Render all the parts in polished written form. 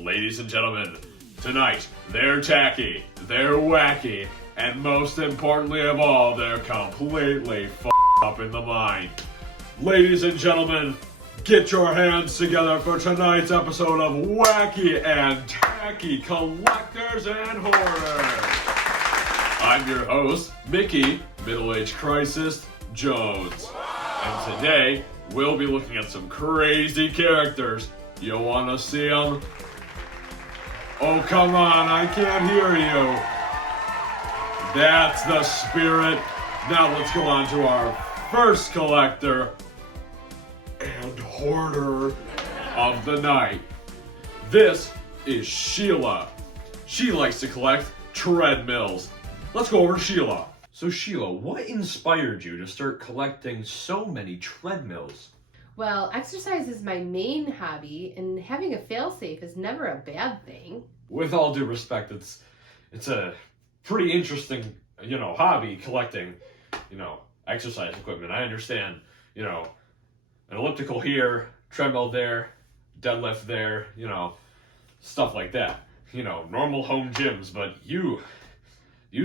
Ladies and gentlemen, tonight, they're tacky, they're wacky, and most importantly of all, they're completely up in the mind. Ladies and gentlemen, get your hands together for tonight's episode of Wacky and Tacky Collectors and Hoarders. I'm your host, Mickey, Middle-Aged Crisis Jones. And today, we'll be looking at some crazy characters. You wanna see them? Oh, come on, I can't hear you. That's the spirit. Now let's go on to our first collector and hoarder of the night. This is Sheila. She likes to collect treadmills. Let's go over to Sheila. So Sheila, what inspired you to start collecting so many treadmills? Well, exercise is my main hobby, and having a failsafe is never a bad thing. With all due respect, it's a pretty interesting, hobby collecting, exercise equipment. I understand, an elliptical here, treadmill there, deadlift there, stuff like that. Normal home gyms, but you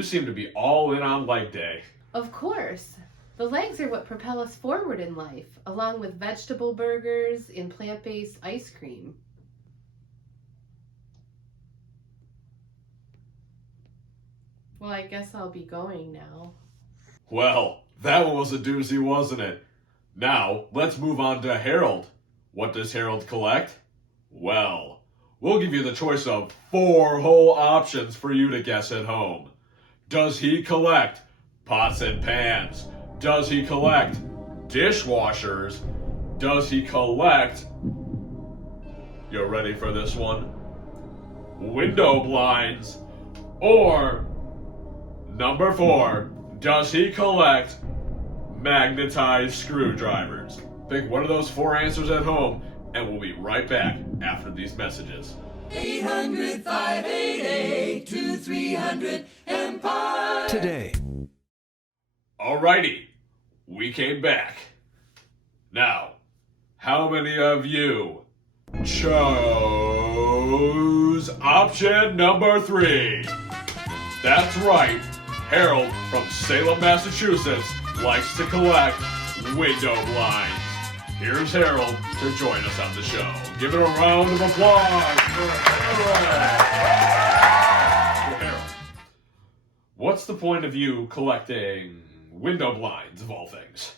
seem to be all in on leg day. Of course. The legs are what propel us forward in life, along with vegetable burgers and plant-based ice cream. Well, I guess I'll be going now. Well, that one was a doozy, wasn't it? Now, let's move on to Harold. What does Harold collect? Well, we'll give you the choice of 4 whole options for you to guess at home. Does he collect pots and pans? Does he collect dishwashers? Does he collect, you ready for this one, window blinds? Or, number 4, does he collect magnetized screwdrivers? Pick one of those 4 answers at home, and we'll be right back after these messages. 800-588-2300 Empire. Today. Alrighty, we came back. Now, how many of you chose option number 3? That's right, Harold from Salem, Massachusetts likes to collect window blinds. Here's Harold to join us on the show. Give it a round of applause for Harold. What's the point of you collecting window blinds, of all things?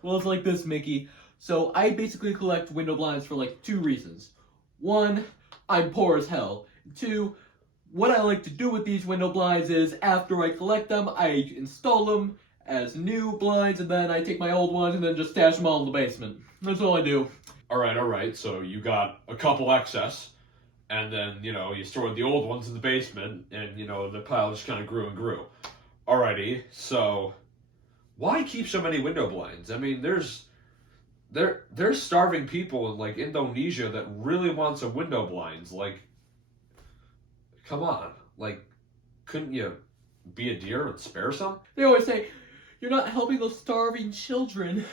Well, it's like this, Mickey. So I basically collect window blinds for 2 reasons. 1, I'm poor as hell. 2, what I like to do with these window blinds is after I collect them, I install them as new blinds, and then I take my old ones and then just stash them all in the basement. That's all I do. All right. So you got a couple excess, and then, you stored the old ones in the basement, and, the pile just kind of grew and grew. Alrighty, so why keep so many window blinds? I mean, there's starving people in, Indonesia that really want some window blinds. Come on. Couldn't you be a dear and spare some? They always say, you're not helping those starving children.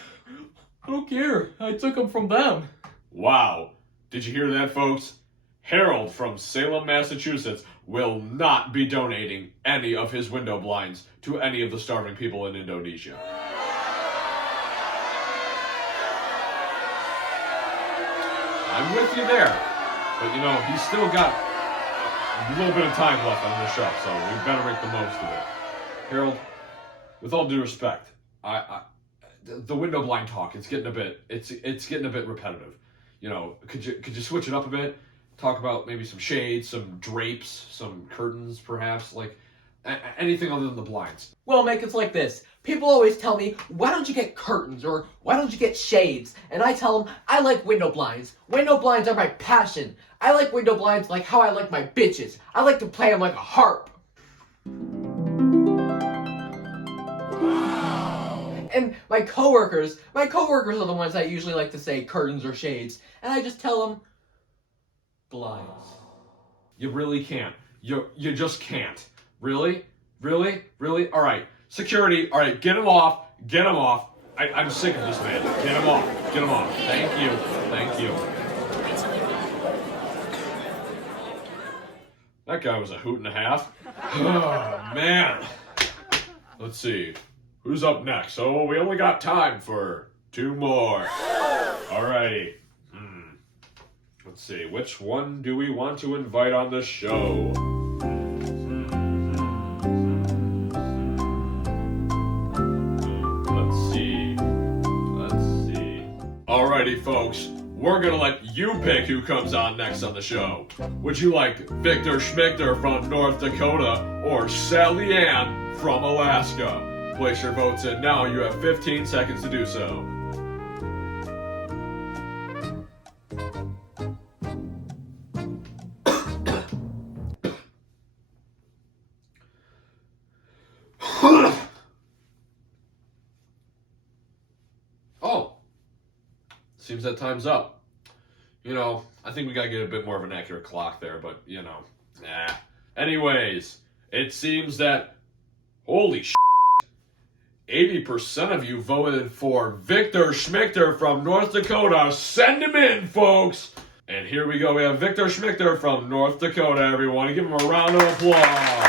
I don't care. I took them from them. Wow. Did you hear that, folks? Harold from Salem, Massachusetts will not be donating any of his window blinds to any of the starving people in Indonesia. I'm with you there. But, he's still got a little bit of time left on this show, so we better make the most of it. Harold, with all due respect, the window blind talk, it's getting a bit repetitive. Could you switch it up a bit? Talk about maybe some shades, some drapes, some curtains, perhaps, anything other than the blinds. Well, Mick, it's like this. People always tell me, why don't you get curtains, or why don't you get shades? And I tell them, I like window blinds. Window blinds are my passion. I like window blinds like how I like my bitches. I like to play them like a harp. And my coworkers are the ones that usually like to say curtains or shades. And I just tell them, blinds. You really can't. You just can't. Really? All right. Security, all right, get him off. I'm sick of this man. Get him off. Thank you. That guy was a hoot and a half. Oh, man. Let's see. Who's up next? Oh, we only got time for 2 more. Alrighty. Let's see. Which one do we want to invite on the show? Let's see. Alrighty, folks. We're gonna let you pick who comes on next on the show. Would you like Victor Schmichter from North Dakota or Sally Ann from Alaska? Place your votes in now. You have 15 seconds to do so. Oh, seems that time's up. You know, I think we gotta get a bit more of an accurate clock there, but, you know, nah. Anyways, it seems that, holy sh**, 80% of you voted for Victor Schmichter from North Dakota. Send him in, folks! And here we go. We have Victor Schmichter from North Dakota, everyone. Give him a round of applause.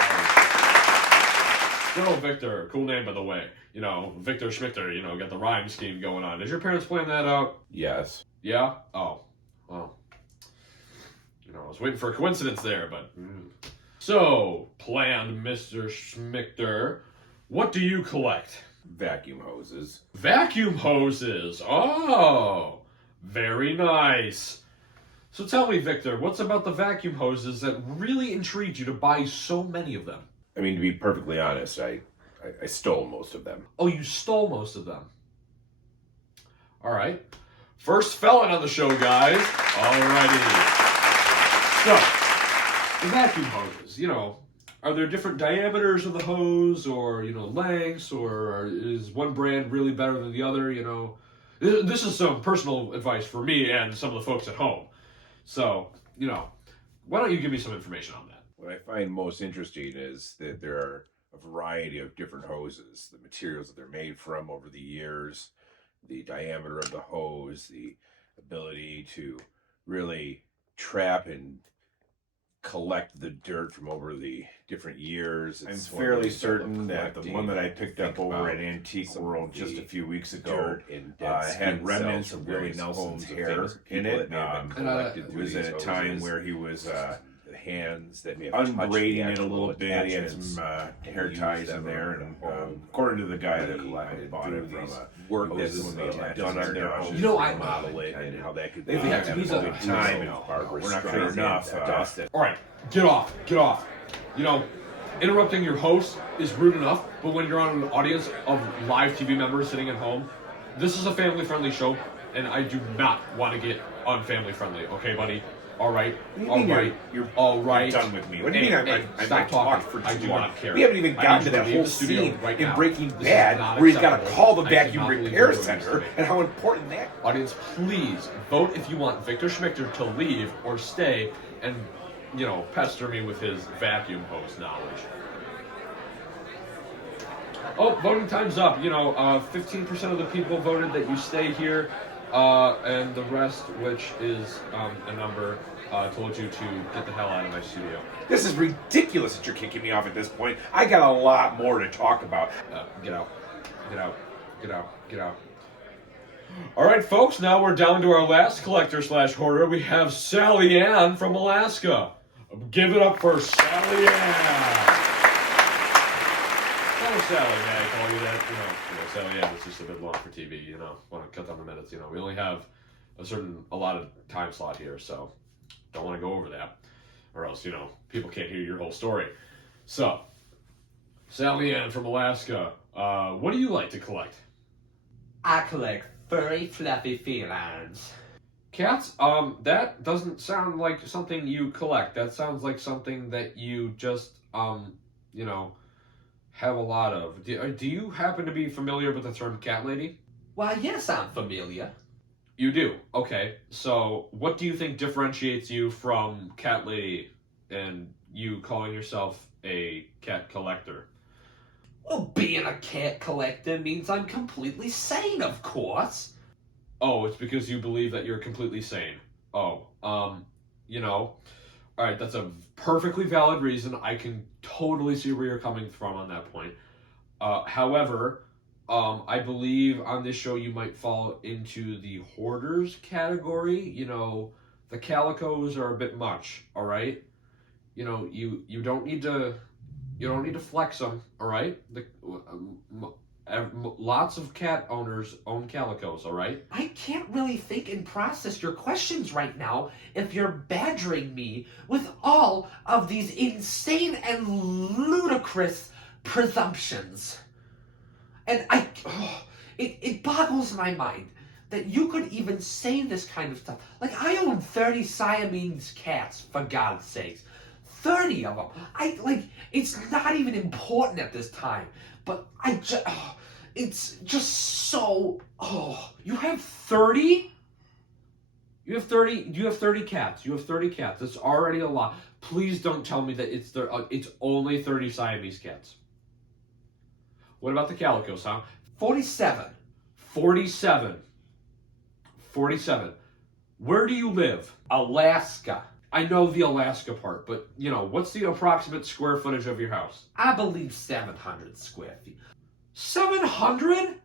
Good old Victor. Cool name, by the way. You know, Victor Schmichter, you know, got the rhyme scheme going on. Did your parents plan that out? Yes. Yeah? Oh. Well. You know, I was waiting for a coincidence there, but... So, planned Mr. Schmichter, what do you collect? Vacuum hoses. Vacuum hoses! Oh! Very nice. So tell me, Victor, what's about the vacuum hoses that really intrigued you to buy so many of them? I mean, to be perfectly honest, I stole most of them. Oh, you stole most of them. All right. First felon on the show, guys. Alrighty. So, the vacuum hoses, you know, are there different diameters of the hose or, you know, lengths, or is one brand really better than the other, you know? This is some personal advice for me and some of the folks at home. So, you know, why don't you give me some information on that? What I find most interesting is that there are a variety of different hoses, the materials that they're made from over the years, the diameter of the hose, the ability to really trap and collect the dirt from over the different years. I'm fairly certain that the one that I picked up over at Antique World just a few weeks ago had remnants of Willie Nelson's hair in it. It was at a time where he was hands that unbraiding it a little bit. He had some hair ties in there, and according to the guy that bought it from work that's done on their own, you know, I model it and how that could be have to use a time. We're not sure enough. All right, get off. You know, interrupting your host is rude enough, but when you're on an audience of live TV members sitting at home, this is a family-friendly show, and I do not want to get unfamily-friendly. Okay, buddy? All right. You're done with me. What do you mean? I stop talking. For I do not care. We haven't even gotten to that whole scene in Breaking Bad where he's got to call the vacuum repair center and how important that. Audience, please vote if you want Victor Schmichter to leave or stay and, you know, pester me with his vacuum hose knowledge. Oh, voting time's up. You know, 15% of the people voted that you stay here, and the rest, which is a number, told you to get the hell out of my studio. This is ridiculous that you're kicking me off at this point. I got a lot more to talk about. Get out. All right, folks, now we're down to our last collector/hoarder. We have Sally Ann from Alaska. Give it up for Sally Ann. Sally, may I call you that? You know, Sally Ann is just a bit long for TV, you know. Want to cut down the minutes, you know. We only have a lot of time slot here, so don't want to go over that. Or else, you know, people can't hear your whole story. So, Sally Ann from Alaska, what do you like to collect? I collect furry, fluffy felines. Cats? That doesn't sound like something you collect. That sounds like something that you just, you know, have a lot of. Do you happen to be familiar with the term cat lady? Why, yes, I'm familiar. You do? Okay. So, what do you think differentiates you from cat lady and you calling yourself a cat collector? Well, being a cat collector means I'm completely sane, of course. Oh, it's because you believe that you're completely sane. Oh, you know, All right, that's a perfectly valid reason. I can totally see where you're coming from on that point. However, I believe on this show you might fall into the hoarders category. You know, the calicos are a bit much. All right, you know, you don't need to flex them. All right, lots of cat owners own calicos. All right. I can't really think and process your questions right now if you're badgering me with all of these insane and ludicrous presumptions. And it boggles my mind that you could even say this kind of stuff. Like, I own 30 Siamese cats, for God's sakes. 30 of them. It's not even important at this time. But it's just so, you have 30? You have 30 cats. You have 30 cats. That's already a lot. Please don't tell me that it's only 30 Siamese cats. What about the calicos, huh? 47. 47. 47. Where do you live? Alaska. I know the Alaska part, but, you know, what's the approximate square footage of your house? I believe 700 square feet. 700?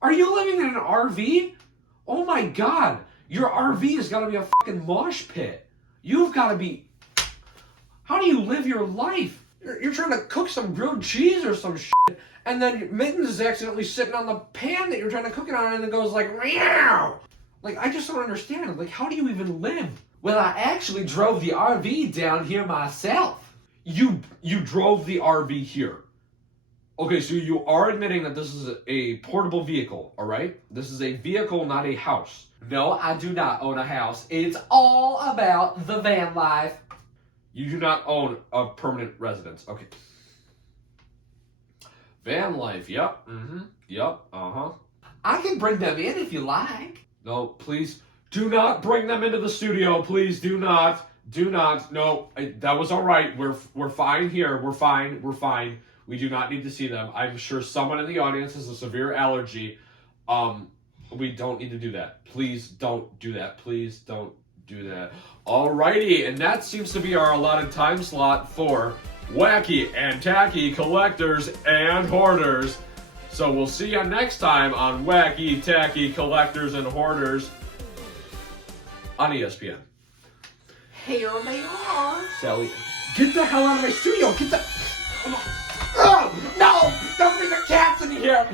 Are you living in an RV? Oh my God. Your RV has got to be a fucking mosh pit. You've got to be... How do you live your life? You're trying to cook some grilled cheese or some shit, and then Mittens is accidentally sitting on the pan that you're trying to cook it on, and it goes like, meow! Like, I just don't understand. Like, how do you even live? Well, I actually drove the RV down here myself. You drove the RV here. Okay, so you are admitting that this is a portable vehicle, all right? This is a vehicle, not a house. No, I do not own a house. It's all about the van life. You do not own a permanent residence. Okay. Van life, yep. Yep, uh-huh. I can bring them in if you like. No, please, do not bring them into the studio. Please, do not. Do not. No, that was all right. We're fine here. We're fine. We do not need to see them. I'm sure someone in the audience has a severe allergy. We don't need to do that. Please don't do that. Please don't do that. Alrighty, and that seems to be our allotted time slot for Wacky and Tacky Collectors and Hoarders. So we'll see you next time on Wacky, Tacky Collectors and Hoarders on ESPN. Here they are. Sally, Get the hell out of my studio. Get the... Oh, no! Don't bring the cats in here!